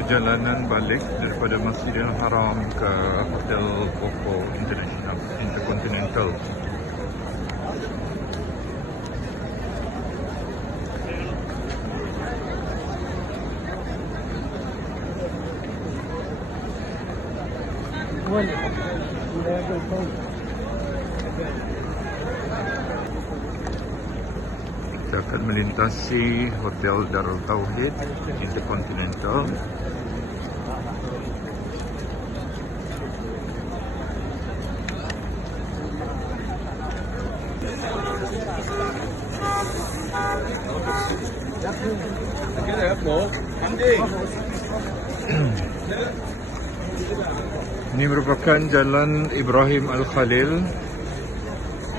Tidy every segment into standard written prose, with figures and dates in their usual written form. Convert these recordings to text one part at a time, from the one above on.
perjalanan balik daripada Masjidil Haram ke Hotel Voco International Intercontinental. Kita akan melintasi Hotel Darul Tauhid Intercontinental. Ini merupakan Jalan Ibrahim Al-Khalil,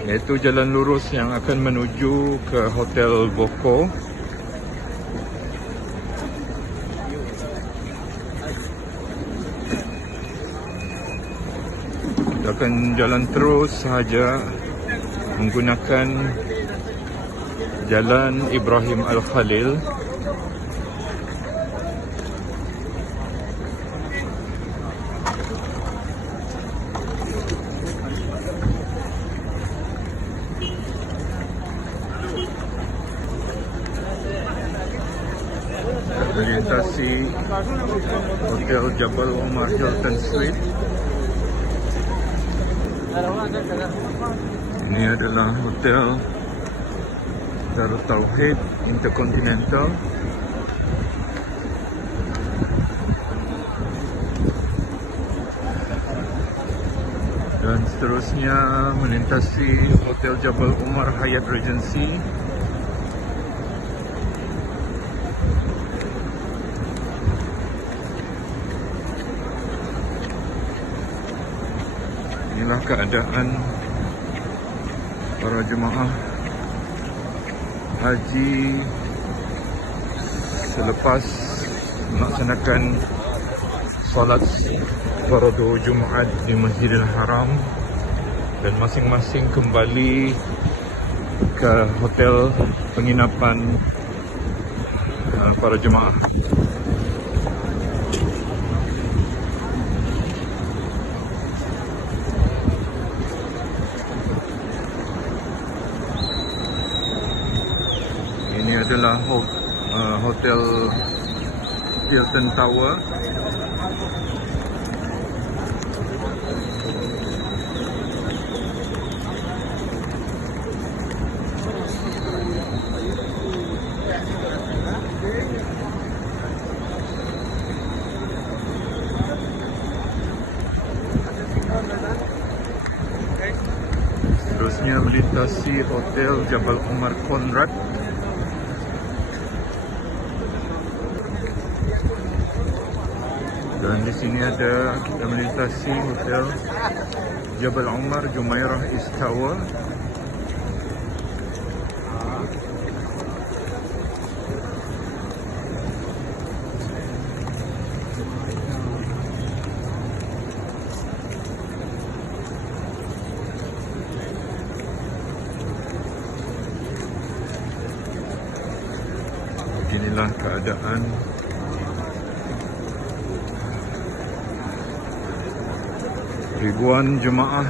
iaitu jalan lurus yang akan menuju ke Hotel Voco. Kita akan jalan terus sahaja menggunakan Jalan Ibrahim Al-Khalil. Melintasi Hotel Jabal Omar Hilton Suite. Ini adalah Hotel Darul Tauhid Intercontinental. Dan seterusnya melintasi Hotel Jabal Umar Hyatt Regency. Inilah keadaan para jemaah haji selepas melaksanakan solat fardu Jumaat di Masjidil Haram, dan masing-masing kembali ke hotel penginapan para jemaah. Ini adalah Hotel Hilton Tower. Seterusnya melintasi Hotel Jabal Umar Conrad. Dan di sini ada kita melintasi Hotel Jabal Umar Jumairah East Tower. Inilah keadaan ribuan jemaah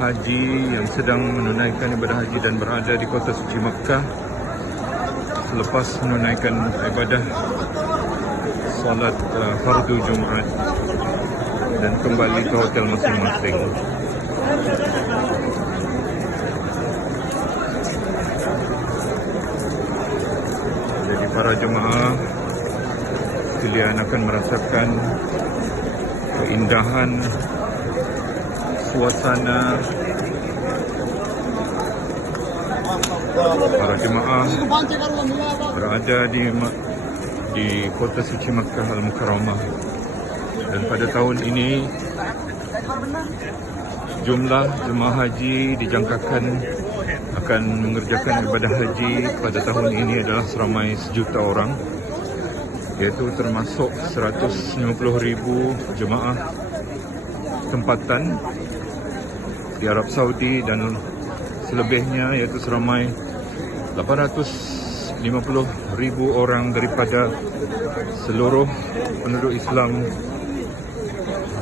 haji yang sedang menunaikan ibadah haji dan berada di kota suci Makkah selepas menunaikan ibadah solat fardu Jumaat dan kembali ke hotel masing-masing. Jadi para jemaah sekalian akan merasakan keindahan suasana para jemaah berada di kota suci Makkah Al-Mukarramah. Dan pada tahun ini jumlah jemaah haji dijangkakan akan mengerjakan ibadah haji pada tahun ini adalah seramai 1 juta orang, iaitu termasuk 150,000 jemaah tempatan di Arab Saudi dan selebihnya, iaitu seramai 800 50,000 orang daripada seluruh penduduk Islam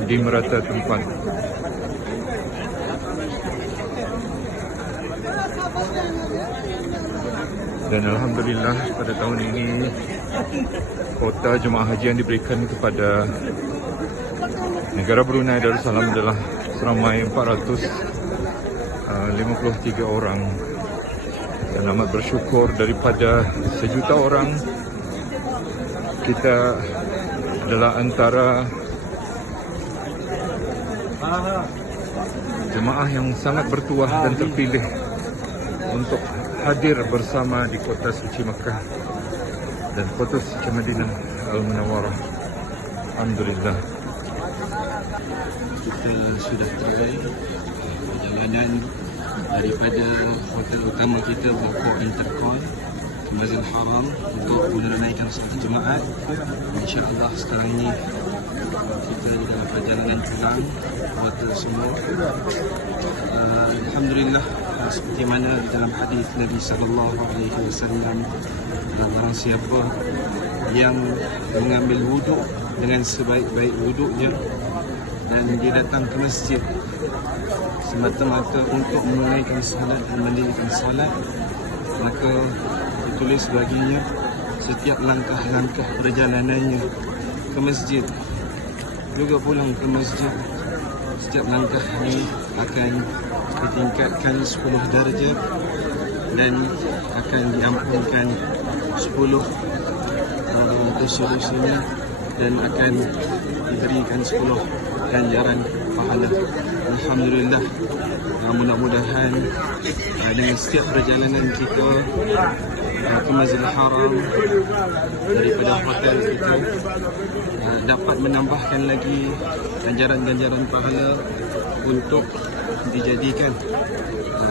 di merata tempat. Dan Alhamdulillah pada tahun ini kota jemaah haji yang diberikan kepada negara Brunei Darussalam adalah seramai 453 orang. Dan amat bersyukur daripada sejuta orang, kita adalah antara jemaah yang sangat bertuah dan terpilih untuk hadir bersama di kota suci Mekah dan kota suci Madinah Al-Munawwarah. Alhamdulillah. Kita sudah tiba perjalanan daripada hotel utama kita, Boko Intercon ke Masjidil Haram untuk menunaikan solat Jumaat. InsyaAllah sekarang ni kita dalam perjalanan pulang hotel semua. Alhamdulillah, seperti mana dalam hadis Nabi SAW, barang siapa yang mengambil wuduk dengan sebaik-baik wuduknya dan dia datang ke masjid semata-mata untuk menunaikan salat dan mendirikan salat, maka ditulis baginya setiap langkah-langkah perjalanannya ke masjid juga pulang ke masjid, setiap langkah ini akan ditingkatkan 10 darjat dan akan diampunkan 10 dosa-dosanya dan akan diberikan 10 ganjaran pahala. Alhamdulillah, mudah-mudahan dengan setiap perjalanan kita ke Masjidil Haram daripada hotel kita dapat menambahkan lagi ganjaran-ganjaran pahala untuk dijadikan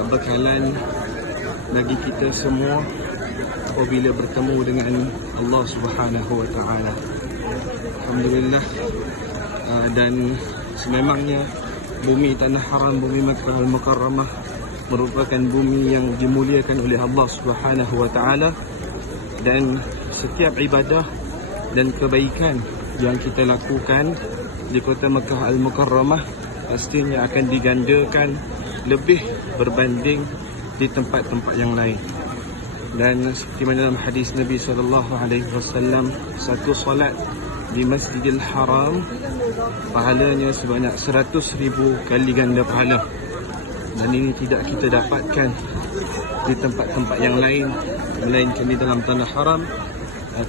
bekalan bagi kita semua apabila bertemu dengan Allah Subhanahu wa taala. Alhamdulillah, dan sememangnya bumi tanah haram, bumi Makkah Al-Mukarramah merupakan bumi yang dimuliakan oleh Allah Subhanahu wa taala, dan setiap ibadah dan kebaikan yang kita lakukan di kota Makkah Al-Mukarramah pastinya akan digandakan lebih berbanding di tempat-tempat yang lain. Dan seperti mana dalam hadis Nabi SAW, satu salat di Masjidil Haram pahalanya sebanyak 100,000 kali ganda pahala. Dan ini tidak kita dapatkan di tempat-tempat yang lain, melainkan di dalam tanah haram,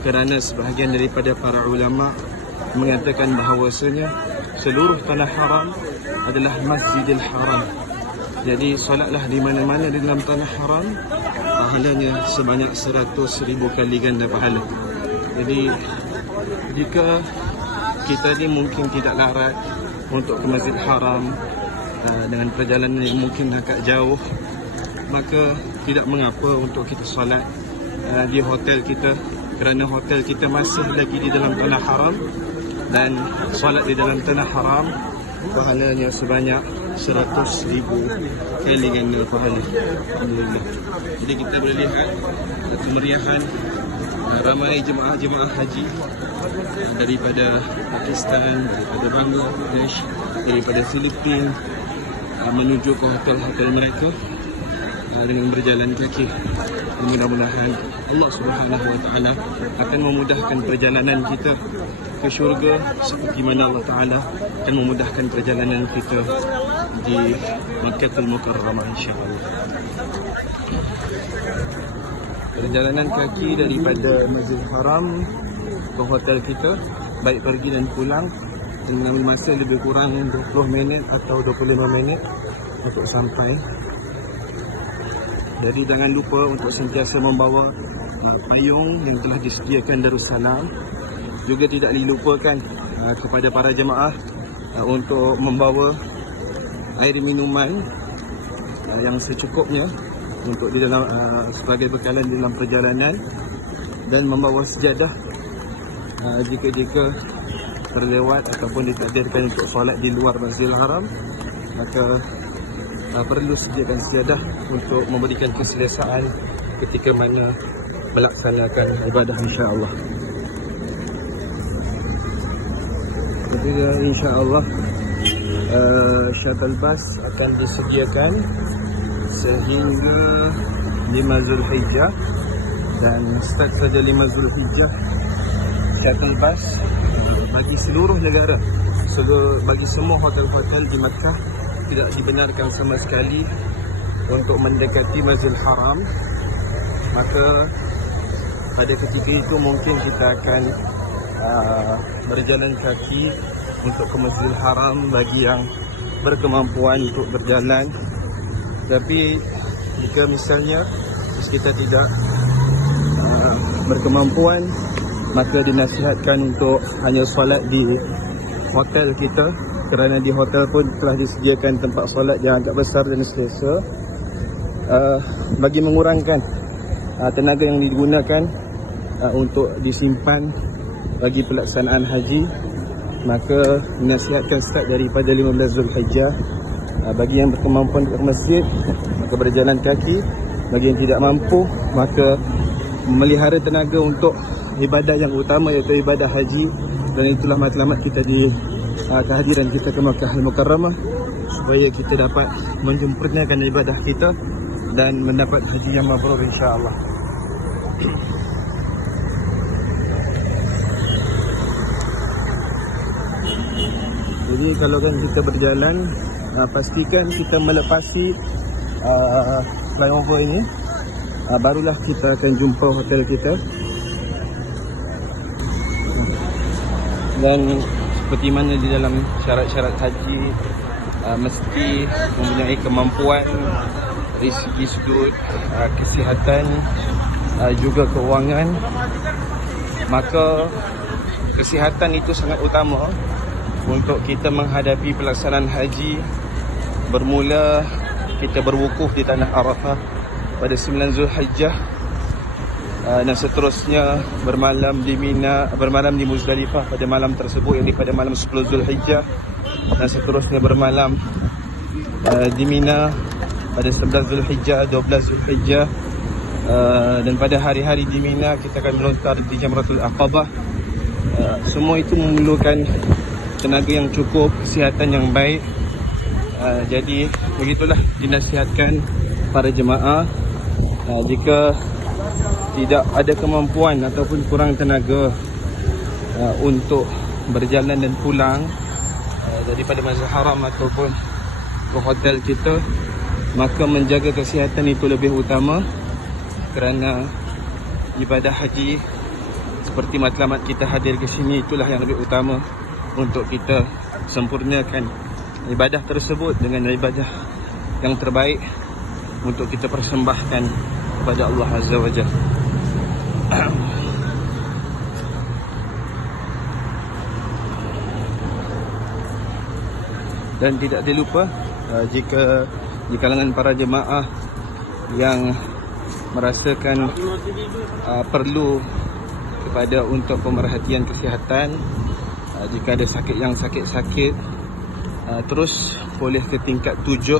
kerana sebahagian daripada para ulama mengatakan bahawasanya seluruh tanah haram adalah Masjidil Haram. Jadi solatlah di mana-mana di dalam tanah haram, pahalanya sebanyak 100,000 kali ganda pahala. Jadi jika kita ni mungkin tidak larat untuk ke Masjidil Haram dengan perjalanan yang mungkin agak jauh, maka tidak mengapa untuk kita solat di hotel kita, kerana hotel kita masih lagi di dalam tanah haram, dan solat di dalam tanah haram pahalanya sebanyak 100,000 kali ganda pahala. Alhamdulillah. Jadi kita boleh lihat kemeriahan ramai jemaah-jemaah haji daripada Pakistan, daripada Bangladesh, daripada Filipina menuju ke hotel-hotel mereka dengan berjalan kaki. Mudah-mudahan Allah Subhanahu wa taala akan memudahkan perjalanan kita ke syurga seperti mana Allah Taala akan memudahkan perjalanan kita di Makkahul Mukarramah, insya-Allah. Perjalanan kaki daripada Masjidil Haram ke hotel kita, baik pergi dan pulang, mengambil masa lebih kurang 20 minit atau 25 minit untuk sampai. Jadi jangan lupa untuk sentiasa membawa payung yang telah disediakan Darussalam. Juga tidak dilupakan kepada para jemaah untuk membawa air minuman yang secukupnya untuk di dalam sebagai bekalan dalam perjalanan, dan membawa sejadah jika terlewat ataupun ditakdirkan untuk solat di luar Masjidil Haram, maka perlu sediakan sejadah untuk memberikan keselesaan ketika mana melaksanakan ibadah insya-Allah. Jadi insya-Allah shuttle bus akan disediakan sehingga 5 Zulhijjah, dan start pada 5 Zulhijjah shuttle bus bagi seluruh negara, bagi semua hotel-hotel di Makkah tidak dibenarkan sama sekali untuk mendekati Masjidil Haram. Maka pada ketika itu mungkin kita akan berjalan kaki untuk ke Masjidil Haram bagi yang berkemampuan untuk berjalan. Tapi jika misalnya kita tidak berkemampuan, maka dinasihatkan untuk hanya solat di hotel kita, kerana di hotel pun telah disediakan tempat solat yang agak besar dan selesa, bagi mengurangkan tenaga yang digunakan untuk disimpan bagi pelaksanaan haji. Maka dinasihatkan start daripada 15 Zulhijjah. Bagi yang berkemampuan ke masjid, maka berjalan kaki. Bagi yang tidak mampu, maka memelihara tenaga untuk ibadah yang utama, iaitu ibadah haji. Dan itulah matlamat kita di kehadiran kita ke Makkah Al-Mukarramah, supaya kita dapat menyempurnakan ibadah kita dan mendapat haji yang mabrur insya-Allah. Jadi kalau kan kita berjalan, pastikan kita melepasi flyover ini, barulah kita akan jumpa hotel kita. Dan seperti mana di dalam syarat-syarat haji, mesti mempunyai kemampuan dari segi sudut kesihatan, juga keuangan. Maka kesihatan itu sangat utama untuk kita menghadapi pelaksanaan haji. Bermula kita berwukuf di Tanah Arafah pada 9 Zulhijjah, dan seterusnya bermalam di Mina, bermalam di Muzdalifah pada malam tersebut, yang pada malam 10 Zulhijjah, dan seterusnya bermalam di Mina pada 11 Zulhijjah, 12 Zulhijjah, dan pada hari-hari di Mina kita akan melontar di Jamratul Aqabah. Semua itu memerlukan tenaga yang cukup, kesihatan yang baik. Jadi begitulah dinasihatkan para jemaah. Jika tidak ada kemampuan ataupun kurang tenaga untuk berjalan dan pulang daripada Masjidil Haram ataupun ke hotel kita, maka menjaga kesihatan itu lebih utama, kerana ibadah haji seperti matlamat kita hadir ke sini, itulah yang lebih utama untuk kita sempurnakan ibadah tersebut dengan ibadah yang terbaik untuk kita persembahkan kepada Allah Azza wa Jalla. Dan tidak dilupa, jika di kalangan para jemaah yang merasakan perlu kepada untuk pemerhatian kesihatan, jika ada sakit yang sakit-sakit, terus boleh ke tingkat 7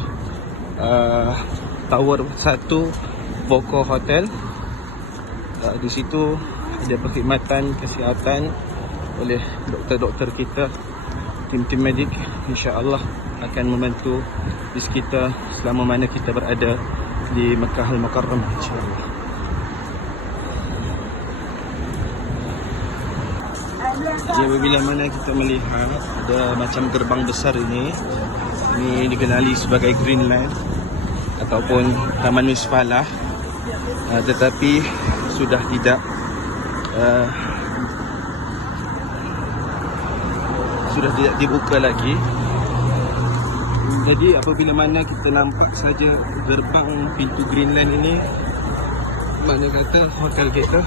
Tower 1 Boko Hotel. Di situ ada perkhidmatan kesihatan oleh doktor-doktor kita, tim-tim medik, insya-Allah akan membantu di sekitar selama mana kita berada di Makkah Al-Mukarramah, insya-Allah. Jadi apabila mana kita melihat ada macam gerbang besar ini dikenali sebagai Greenland ataupun Taman Misfalah, tetapi sudah tidak dibuka lagi. Jadi apabila mana kita nampak saja gerbang pintu Greenland ini, mana kata hotel kita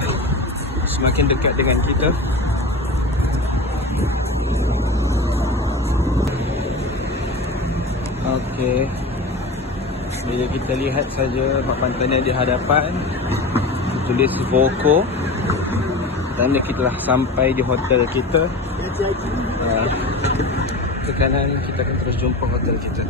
semakin dekat dengan kita. Okey, bila kita lihat saja papantannya di hadapan tulis Boko, tanda kita telah sampai di hotel kita. Ke kanan kita akan terus jumpa hotel kita.